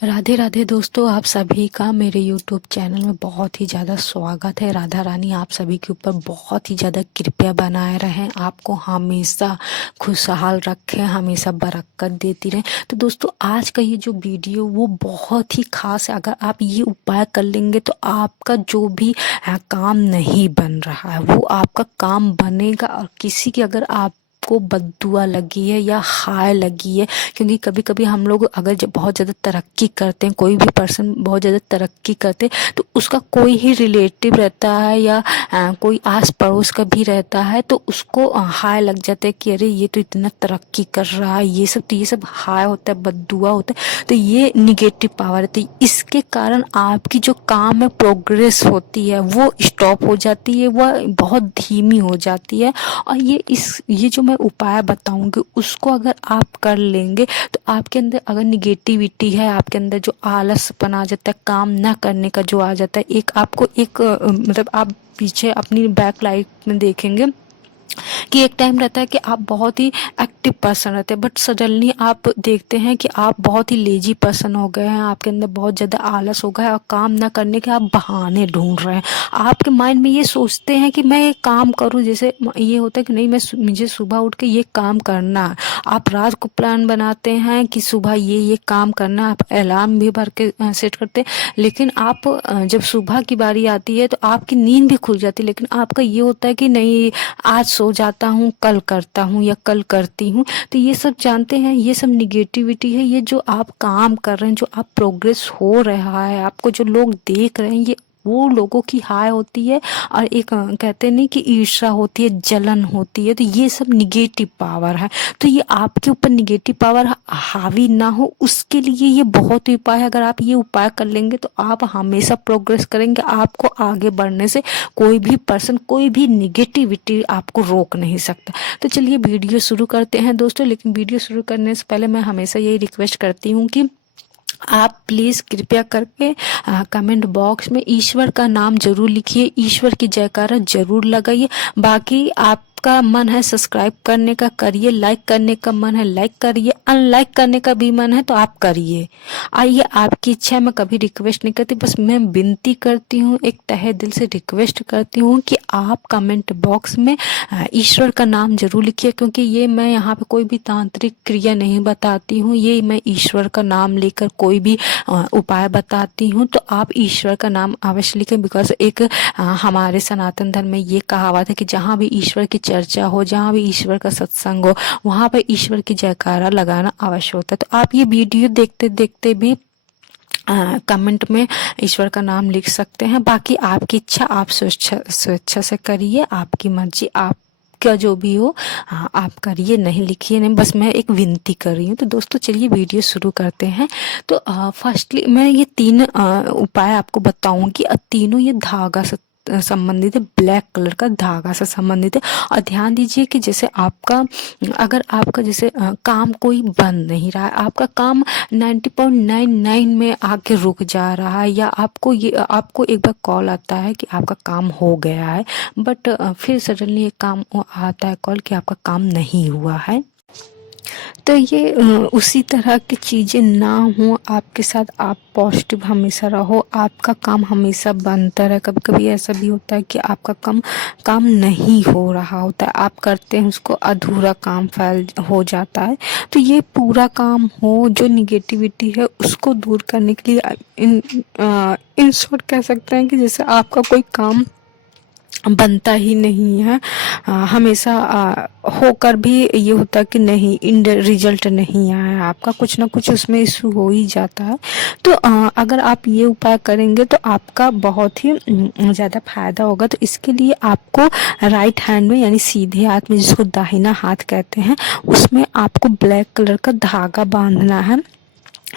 राधे राधे दोस्तों, आप सभी का मेरे यूट्यूब चैनल में बहुत ही ज़्यादा स्वागत है। राधा रानी आप सभी के ऊपर बहुत ही ज़्यादा कृपया बनाए रहें, आपको हमेशा खुशहाल रखें, हमेशा बरकत देती रहें। तो दोस्तों, आज का ये जो वीडियो वो बहुत ही खास है। अगर आप ये उपाय कर लेंगे तो आपका जो भी काम नहीं बन रहा है वो आपका काम बनेगा। और किसी की अगर आप को बद्दुआ लगी है या हाय लगी है, क्योंकि कभी कभी हम लोग अगर जब बहुत ज़्यादा तरक्की करते हैं, कोई भी पर्सन बहुत ज़्यादा तरक्की करते हैं तो उसका कोई ही रिलेटिव रहता है या कोई आस पड़ोस का भी रहता है तो उसको हाय लग जाता है कि अरे ये तो इतना तरक्की कर रहा है। ये सब हाय होता है, बद्दुआ होता है। तो ये निगेटिव पावर है। तो इसके कारण आपकी जो काम में प्रोग्रेस होती है वो स्टॉप हो जाती है, वह बहुत धीमी हो जाती है। और ये जो मैं उपाय बताऊंगी उसको अगर आप कर लेंगे तो आपके अंदर अगर निगेटिविटी है, आपके अंदर जो आलसपन आ जाता है, काम ना करने का जो आ जाता है, एक आपको एक मतलब आप पीछे अपनी बैक लाइफ में देखेंगे कि एक टाइम रहता है कि आप बहुत ही एक्टिव पर्सन रहते हैं, बट सडनली आप देखते हैं कि आप बहुत ही लेजी पर्सन हो गए हैं, आपके अंदर बहुत ज़्यादा आलस हो गया है और काम ना करने के आप बहाने ढूंढ रहे हैं। आपके माइंड में ये सोचते हैं कि मैं ये काम करूं, जैसे ये होता है कि नहीं मुझे सुबह उठ के ये काम करना है। आप रात को प्लान बनाते हैं कि सुबह ये काम करना है, आप अलार्म भी भर के सेट करते हैं, लेकिन आप जब सुबह की बारी आती है तो आपकी नींद भी खुल जाती है, लेकिन आपका ये होता है कि नहीं आज सो जाता हूँ, कल करता हूँ या कल करती हूँ। तो ये सब जानते हैं, ये सब निगेटिविटी है। ये जो आप काम कर रहे हैं, जो आप प्रोग्रेस हो रहा है, आपको जो लोग देख रहे हैं, ये वो लोगों की हाय होती है। और एक कहते नहीं कि ईर्ष्या होती है, जलन होती है। तो ये सब निगेटिव पावर है। तो ये आपके ऊपर निगेटिव पावर हावी ना हो उसके लिए ये बहुत ही उपाय है। अगर आप ये उपाय कर लेंगे तो आप हमेशा प्रोग्रेस करेंगे। आपको आगे बढ़ने से कोई भी पर्सन, कोई भी निगेटिविटी आपको रोक नहीं सकता। तो चलिए वीडियो शुरू करते हैं दोस्तों। लेकिन वीडियो शुरू करने से पहले मैं हमेशा यही रिक्वेस्ट करती हूँ कि आप प्लीज़ कृपया करके कमेंट बॉक्स में ईश्वर का नाम जरूर लिखिए, ईश्वर की जयकारा जरूर लगाइए। बाकी आपका मन है सब्सक्राइब करने का करिए, लाइक करने का मन है लाइक करिए, अनलाइक करने का भी मन है तो आप करिए। आइए, आपकी इच्छा, मैं कभी रिक्वेस्ट नहीं करती, बस मैं विनती करती हूँ, एक तहे दिल से रिक्वेस्ट करती हूँ कि आप कमेंट बॉक्स में ईश्वर का नाम जरूर लिखिए। क्योंकि ये मैं यहाँ पे कोई भी तांत्रिक क्रिया नहीं बताती हूँ, ये मैं ईश्वर का नाम लेकर कोई भी उपाय बताती हूँ। तो आप ईश्वर का नाम अवश्य लिखें। बिकॉज एक हमारे सनातन धर्म में ये कहावत है कि जहाँ भी ईश्वर की चर्चा हो, जहाँ भी ईश्वर का सत्संग हो, वहाँ पर ईश्वर की जयकारा लगाना अवश्य होता है। तो आप ये वीडियो देखते देखते भी कमेंट में ईश्वर का नाम लिख सकते हैं। बाकी आपकी इच्छा, आप स्वेच्छा से करिए, आपकी मर्जी, आप का जो भी हो आप करिए, नहीं लिखिए नहीं, बस मैं एक विनती कर रही हूँ। तो दोस्तों चलिए वीडियो शुरू करते हैं। तो फर्स्टली मैं ये 3 उपाय आपको बताऊंगी। तीनों ये धागा से संबंधित है, ब्लैक कलर का धागा से संबंधित है। और ध्यान दीजिए कि जैसे आपका, अगर आपका जैसे काम कोई बन नहीं रहा है, आपका काम 90.99 में आके रुक जा रहा है, या आपको एक बार कॉल आता है कि आपका काम हो गया है, बट फिर सडनली एक काम आता है कॉल कि आपका काम नहीं हुआ है, तो ये उसी तरह की चीज़ें ना हो आपके साथ। आप पॉजिटिव हमेशा रहो, आपका काम हमेशा बनता रहे। कभी कभी ऐसा भी होता है कि आपका काम नहीं हो रहा होता है, आप करते हैं उसको, अधूरा काम फैल हो जाता है। तो ये पूरा काम हो, जो निगेटिविटी है उसको दूर करने के लिए इन शॉर्ट कह सकते हैं कि जैसे आपका कोई काम बनता ही नहीं है, हमेशा होकर भी ये होता है कि नहीं, रिजल्ट नहीं आया आपका, कुछ ना कुछ उसमें इशू हो ही जाता है। तो अगर आप ये उपाय करेंगे तो आपका बहुत ही ज़्यादा फायदा होगा। तो इसके लिए आपको राइट हैंड में, यानी सीधे हाथ में, जिसको दाहिना हाथ कहते हैं, उसमें आपको ब्लैक कलर का धागा बांधना है।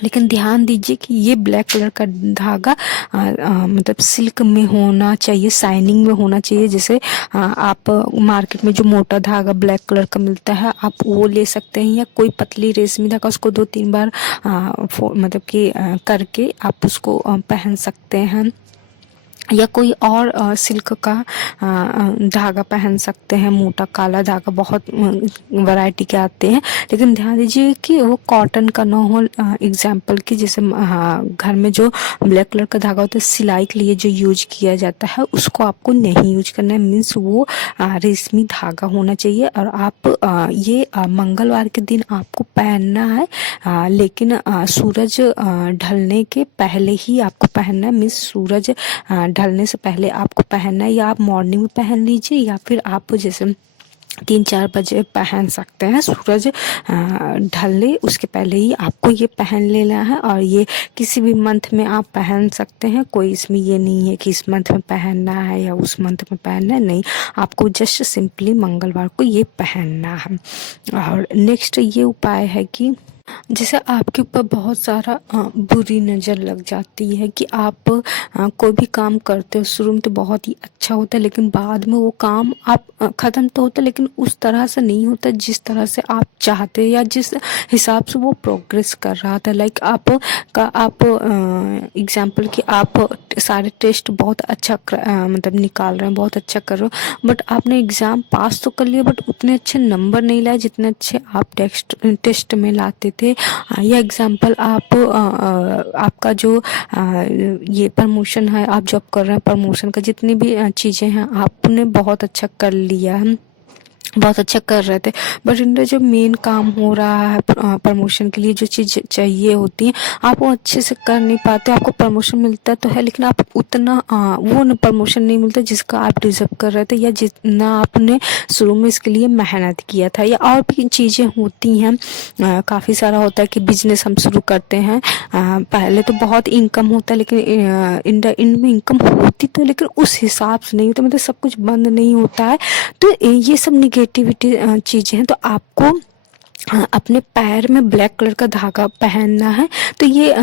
लेकिन ध्यान दीजिए कि ये ब्लैक कलर का धागा मतलब सिल्क में होना चाहिए, शाइनिंग में होना चाहिए। जैसे आप मार्केट में जो मोटा धागा ब्लैक कलर का मिलता है आप वो ले सकते हैं, या कोई पतली रेशमी धागा, उसको 2-3 बार मतलब कि करके आप उसको पहन सकते हैं। या कोई और सिल्क का धागा पहन सकते हैं, मोटा काला धागा बहुत वैरायटी के आते हैं, लेकिन ध्यान दीजिए कि वो कॉटन का ना हो। एग्जाम्पल कि जैसे घर में जो ब्लैक कलर का धागा होता है सिलाई के लिए जो यूज किया जाता है उसको आपको नहीं यूज करना है, मीन्स वो रेशमी धागा होना चाहिए। और आप ये मंगलवार के दिन आपको पहनना है, लेकिन सूरज ढलने के पहले ही आपको पहनना है, मीन्स सूरज ढलने से पहले आपको पहनना है, या आप मॉर्निंग में पहन लीजिए या फिर आप जैसे 3-4 बजे पहन सकते हैं। सूरज ढलने उसके पहले ही आपको ये पहन लेना है, और ये किसी भी मंथ में आप पहन सकते हैं। कोई इसमें ये नहीं है कि इस मंथ में पहनना है या उस मंथ में पहनना है, नहीं, आपको जस्ट सिंपली मंगलवार को ये पहनना है। और नेक्स्ट ये उपाय है कि जैसे आपके ऊपर बहुत सारा बुरी नज़र लग जाती है कि आप कोई भी काम करते हो शुरू में तो बहुत ही अच्छा होता है, लेकिन बाद में वो काम आप ख़त्म तो होता है लेकिन उस तरह से नहीं होता जिस तरह से आप चाहते या जिस हिसाब से वो प्रोग्रेस कर रहा था। लाइक आप एग्जाम्पल कि आप सारे टेस्ट बहुत अच्छा मतलब निकाल रहे हैं, बहुत अच्छा कर रहे हो, बट आपने एग्ज़ाम पास तो कर लिया बट उतने अच्छे नंबर नहीं लाए जितने अच्छे आप टेस्ट में लाते थे। या एग्जाम्पल आपका जो ये प्रमोशन है, आप जॉब कर रहे हैं, प्रमोशन का जितनी भी चीज़ें हैं आपने बहुत अच्छा कर लिया है, बहुत अच्छा कर रहे थे, बट इनका जो मेन काम हो रहा है प्रमोशन के लिए जो चीज़ चाहिए होती है आप वो अच्छे से कर नहीं पाते। आपको प्रमोशन मिलता तो है लेकिन आप उतना वो प्रमोशन नहीं मिलता जिसका आप डिजर्व कर रहे थे या जितना आपने शुरू में इसके लिए मेहनत किया था। या और भी चीज़ें होती हैं, काफ़ी सारा होता है कि बिजनेस हम शुरू करते हैं, पहले तो बहुत इनकम होता है लेकिन इनमें इनकम होती तो लेकिन उस हिसाब से नहीं होता, मतलब सब कुछ बंद नहीं होता है। तो ये सब निगेटिविटी चीज़ें हैं। तो आपको अपने पैर में ब्लैक कलर का धागा पहनना है, तो ये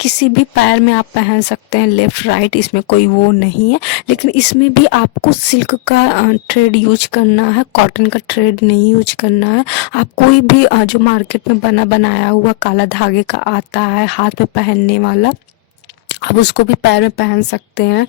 किसी भी पैर में आप पहन सकते हैं, लेफ्ट राइट, इसमें कोई वो नहीं है। लेकिन इसमें भी आपको सिल्क का थ्रेड यूज करना है, कॉटन का थ्रेड नहीं यूज करना है। आप कोई भी जो मार्केट में बनाया हुआ काला धागे का आता है हाथ में पहनने वाला, आप उसको भी पैर में पहन सकते हैं,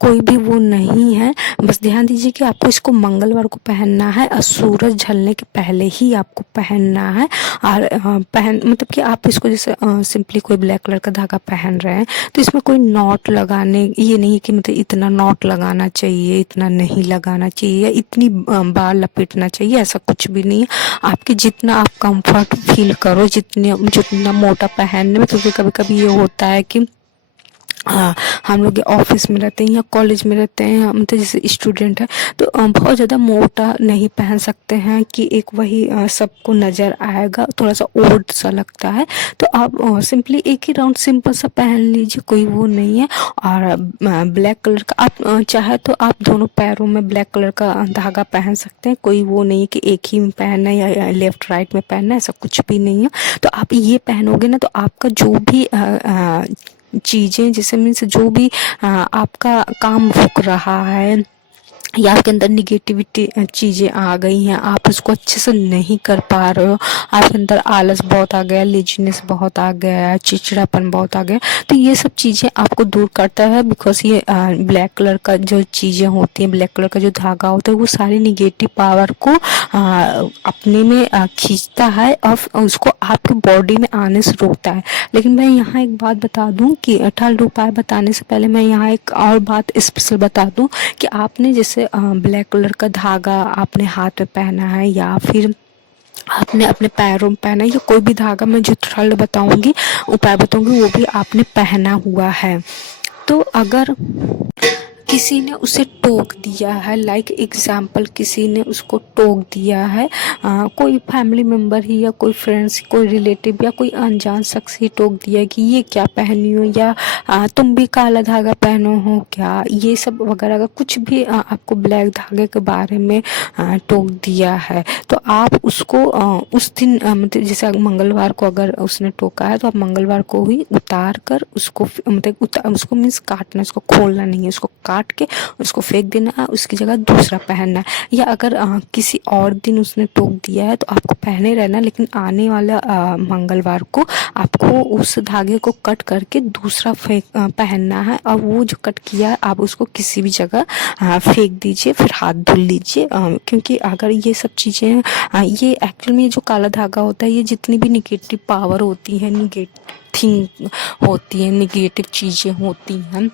कोई भी वो नहीं है। बस ध्यान दीजिए कि आपको इसको मंगलवार को पहनना है और सूरज ढलने के पहले ही आपको पहनना है। और मतलब कि आप इसको जैसे सिंपली कोई ब्लैक कलर का धागा पहन रहे हैं तो इसमें कोई नॉट लगाने, ये नहीं कि मतलब इतना नॉट लगाना चाहिए, इतना नहीं लगाना चाहिए, या इतनी बार लपेटना चाहिए, ऐसा कुछ भी नहीं है। आपके जितना आप कंफर्ट फील करो, जितना मोटा पहनने में, क्योंकि कभी कभी ये होता है कि हम लोग ऑफिस में रहते हैं या कॉलेज में रहते हैं, मतलब जैसे स्टूडेंट है तो बहुत ज़्यादा मोटा नहीं पहन सकते हैं कि एक वही सबको नज़र आएगा, थोड़ा सा ओल्ड सा लगता है। तो आप सिंपली एक ही राउंड सिंपल सा पहन लीजिए, कोई वो नहीं है। और ब्लैक कलर का आप चाहे तो आप दोनों पैरों में ब्लैक कलर का धागा पहन सकते हैं, कोई वो नहीं है कि एक ही में पहनना है या लेफ्ट राइट में पहनना है, ऐसा कुछ भी नहीं है। तो आप ये पहनोगे ना तो आपका जो भी चीज़ें जैसे मीन्स जो भी आपका काम रुक रहा है या आपके अंदर निगेटिविटी चीज़ें आ गई हैं, आप उसको अच्छे से नहीं कर पा रहे हो, आपके अंदर आलस बहुत आ गया, लेजीनेस बहुत आ गया, चिड़चिड़ापन बहुत आ गया, तो ये सब चीज़ें आपको दूर करता है। बिकॉज ये ब्लैक कलर का जो चीज़ें होती हैं, ब्लैक कलर का जो धागा होता है वो सारी निगेटिव पावर को अपने में खींचता है और उसको आपके बॉडी में आने से रोकता है। लेकिन मैं यहाँ एक बात बता दूँ कि ठंड उपाय बताने से पहले मैं यहाँ एक और बात स्पेशल बता दूँ कि आपने जैसे ब्लैक कलर का धागा आपने हाथ में पहना है या फिर आपने अपने पैरों में पहना है, या कोई भी धागा मैं जो थर्ड बताऊंगी उपाय बताऊंगी वो भी आपने पहना हुआ है, तो अगर किसी ने उसे टोक दिया है, लाइक एग्जाम्पल किसी ने उसको टोक दिया है, कोई फैमिली मेम्बर ही या कोई फ्रेंड्स, कोई रिलेटिव या कोई अनजान शख्स ही टोक दिया कि ये क्या पहनी हो, या तुम भी काला धागा पहनो हो क्या, ये सब वगैरह अगर कुछ भी आपको ब्लैक धागे के बारे में टोक दिया है तो आप उसको उस दिन मतलब जैसे मंगलवार को अगर उसने टोका है तो आप मंगलवार को ही उतार कर उसको मतलब उसको मीन्स काटना, उसको खोलना नहीं है, उसको काट के उसको फेंक देना है, उसकी जगह दूसरा पहनना है। या अगर किसी और दिन उसने टोक दिया है तो आपको पहने रहना, लेकिन आने वाला मंगलवार को आपको उस धागे को कट करके दूसरा पहनना है। और वो जो कट किया है आप उसको किसी भी जगह फेंक दीजिए, फिर हाथ धुल लीजिए। क्योंकि अगर ये सब चीज़ें ये एक्चुअल में जो काला धागा होता है, ये जितनी भी निगेटिव पावर होती है, थिंग होती है, निगेटिव चीज़ें होती हैं,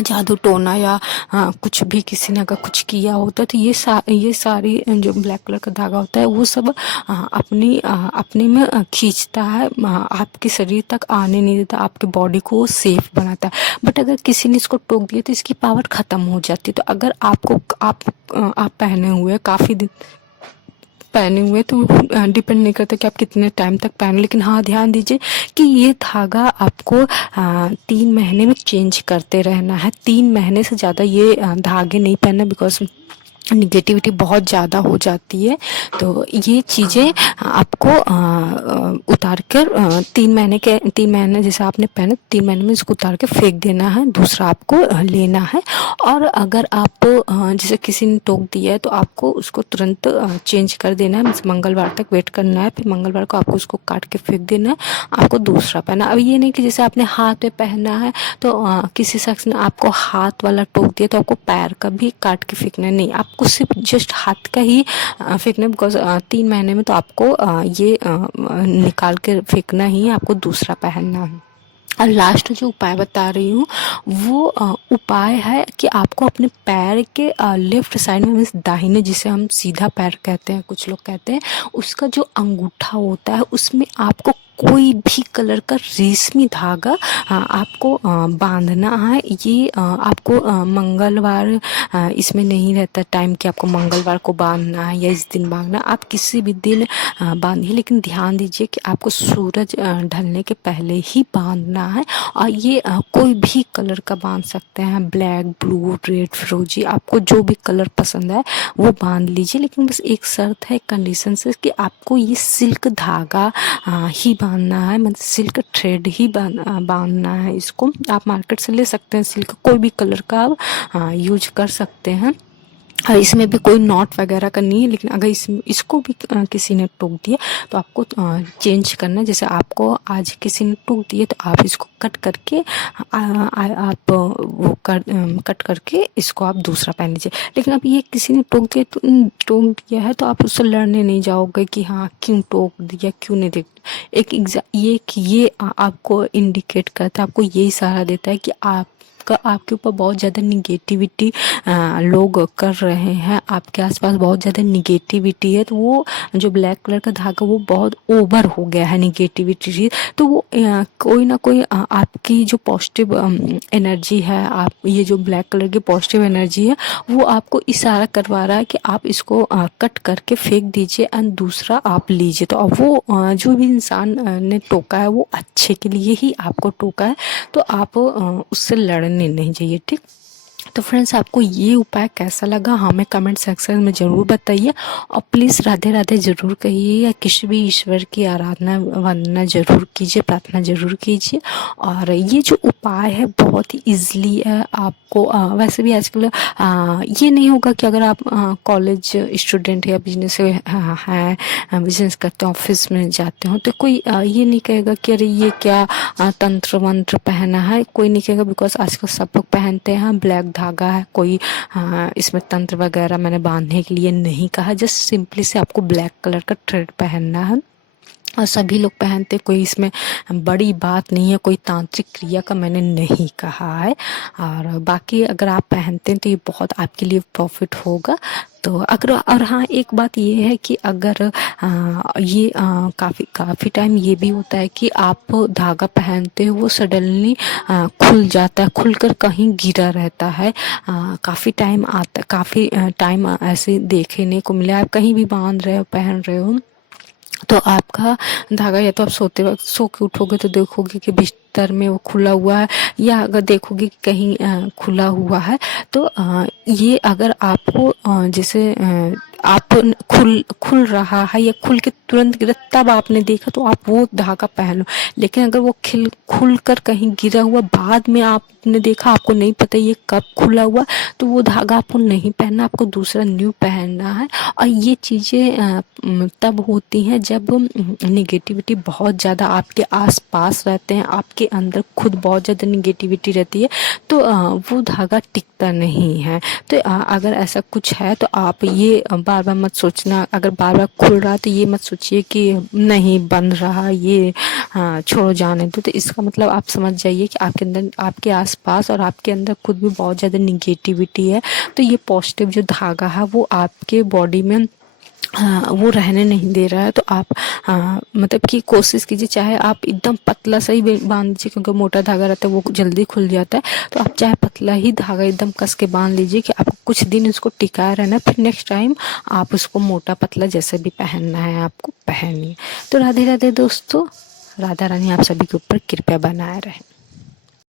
जादू टोना या कुछ भी किसी ने अगर कुछ किया होता है तो ये सारी जो ब्लैक कलर का धागा होता है वो सब अपने में खींचता है, आपके शरीर तक आने नहीं देता, आपके बॉडी को सेफ बनाता है। बट अगर किसी ने इसको टोक दिया तो इसकी पावर ख़त्म हो जाती है। तो अगर आप पहने हुए काफ़ी दिन पहने हुए तो डिपेंड नहीं करता कि आप कितने टाइम तक पहने, लेकिन हाँ ध्यान दीजिए कि ये धागा आपको 3 महीने में चेंज करते रहना है। 3 महीने से ज़्यादा ये धागे नहीं पहनना, बिकॉज निगेटिविटी बहुत ज़्यादा हो जाती है। तो ये चीज़ें आपको उतार कर 3 महीने जैसे आपने पहने 3 महीने में इसको उतार के फेंक देना है, दूसरा आपको लेना है। और अगर आप जैसे किसी ने टोक दिया है तो आपको उसको तुरंत चेंज कर देना है, मंगलवार तक वेट करना है, फिर मंगलवार को आपको उसको काट के फेंक देना है, आपको दूसरा पहना। अब ये नहीं कि जैसे आपने हाथ में पहना है तो किसी शख्स ने आपको हाथ वाला टोक दिया तो आपको पैर का भी काट के फेंकना नहीं, आपको सिर्फ जस्ट हाथ का ही फेंकना, बिकॉज 3 महीने में तो आपको ये निकाल के फेंकना ही, आपको दूसरा पहनना है। और लास्ट जो उपाय बता रही हूँ वो उपाय है कि आपको अपने पैर के लेफ्ट साइड में, मीन्स दाहिने, जिसे हम सीधा पैर कहते हैं, कुछ लोग कहते हैं, उसका जो अंगूठा होता है उसमें आपको कोई भी कलर का रेशमी धागा आपको बांधना है। ये आपको मंगलवार इसमें नहीं रहता टाइम कि आपको मंगलवार को बांधना है या इस दिन बांधना, आप किसी भी दिन बांधिए, लेकिन ध्यान दीजिए कि आपको सूरज ढलने के पहले ही बांधना है। और ये कोई भी कलर का बांध सकते हैं, ब्लैक, ब्लू, रेड, फिरोजी, आपको जो भी कलर पसंद है वो बांध लीजिए। लेकिन बस एक शर्त है, कंडीशन से, कि आपको ये सिल्क धागा ही बांधना है, मतलब सिल्क थ्रेड ही बांधना है। इसको आप मार्केट से ले सकते हैं, सिल्क कोई भी कलर का आप यूज कर सकते हैं। और इसमें भी कोई नॉट वगैरह का नहीं है, लेकिन अगर इसको भी किसी ने टोक दिया तो आपको चेंज करना है। जैसे आपको आज किसी ने टोक दिया तो आप इसको कट करके आप वो कट करके इसको आप दूसरा पहन लीजिए। लेकिन अब ये किसी ने टोक दिया है तो आप उससे लड़ने नहीं जाओगे कि हाँ क्यों टोक दिया, क्यों नहीं देख। ये आपको इंडिकेट करता है, आपको ये इशारा देता है कि आपके ऊपर बहुत ज़्यादा निगेटिविटी लोग कर रहे हैं, आपके आसपास बहुत ज़्यादा निगेटिविटी है। तो वो जो ब्लैक कलर का धागा वो बहुत ओवर हो गया है निगेटिविटी, तो वो कोई ना कोई आपकी जो पॉजिटिव एनर्जी है, आप ये जो ब्लैक कलर की पॉजिटिव एनर्जी है वो आपको इशारा करवा रहा है कि आप इसको कट करके फेंक दीजिए एंड दूसरा आप लीजिए। तो अब वो जो भी इंसान ने टोका है वो अच्छे के लिए ही आपको टोका है, तो आप उससे लड़ने नहीं चाहिए, ठीक। तो फ्रेंड्स, आपको ये उपाय कैसा लगा हमें कमेंट सेक्शन में ज़रूर बताइए। और प्लीज़ राधे राधे ज़रूर कहिए, या किसी भी ईश्वर की आराधना वंदना ज़रूर कीजिए, प्रार्थना ज़रूर कीजिए। और ये जो उपाय है बहुत ही ईजिली है, आपको वैसे भी आजकल ये नहीं होगा कि अगर आप कॉलेज स्टूडेंट या बिजनेस हैं, बिजनेस करते हैं, ऑफिस में जाते हो, तो कोई ये नहीं कहेगा कि अरे ये क्या तंत्र मंत्र पहना है, कोई नहीं कहेगा, बिकॉज आजकल सब लोग पहनते हैं। ब्लैक धागा है, कोई इसमें तंत्र वगैरह मैंने बांधने के लिए नहीं कहा, जस्ट सिंपली से आपको ब्लैक कलर का थ्रेड पहनना है और सभी लोग पहनते, कोई इसमें बड़ी बात नहीं है, कोई तांत्रिक क्रिया का मैंने नहीं कहा है। और बाकी अगर आप पहनते हैं तो ये बहुत आपके लिए प्रॉफिट होगा। तो अगर, और हाँ एक बात ये है कि अगर ये काफ़ी टाइम ये भी होता है कि आप धागा पहनते हो वो सडनली खुल जाता है, खुलकर कहीं गिरा रहता है, काफ़ी टाइम ऐसे देखने को मिला। आप कहीं भी बांध रहे हो, पहन रहे हो, तो आपका धागा या तो आप सोते वक्त सो के उठोगे तो देखोगे कि बिस्तर में वो खुला हुआ है, या अगर देखोगे कि कहीं खुला हुआ है, तो ये अगर आपको जैसे आप खुल रहा है या खुल के तुरंत गिरा तब आपने देखा तो आप वो धागा पहनो। लेकिन अगर वो खुल कर कहीं गिरा हुआ बाद में आपने देखा, आपको नहीं पता ये कब खुला हुआ, तो वो धागा आपको नहीं पहनना, आपको दूसरा न्यू पहनना है। और ये चीज़ें तब होती हैं जब निगेटिविटी बहुत ज़्यादा आपके आसपास रहते हैं, आपके अंदर खुद बहुत ज़्यादा निगेटिविटी रहती है, तो वो धागा टिकता नहीं है। तो अगर ऐसा कुछ है तो आप ये बार बार मत सोचना, अगर बार बार खुल रहा है तो ये मत सोचिए कि नहीं बन रहा ये, छोड़ो जाने दो। तो इसका मतलब आप समझ जाइए कि आपके अंदर, आपके आसपास और आपके अंदर खुद भी बहुत ज़्यादा निगेटिविटी है। तो ये पॉजिटिव जो धागा है वो आपके बॉडी में वो रहने नहीं दे रहा है। तो आप मतलब कि कोशिश कीजिए, चाहे आप एकदम पतला सा ही बांध दीजिए, क्योंकि मोटा धागा रहता है वो जल्दी खुल जाता है। तो आप चाहे पतला ही धागा एकदम कस के बांध लीजिए कि आपको कुछ दिन उसको टिकाए रहना, फिर नेक्स्ट टाइम आप उसको मोटा पतला जैसे भी पहनना है आपको पहनिए। तो राधे राधे दोस्तों, राधा रानी आप सभी के ऊपर कृपया बनाए रहे।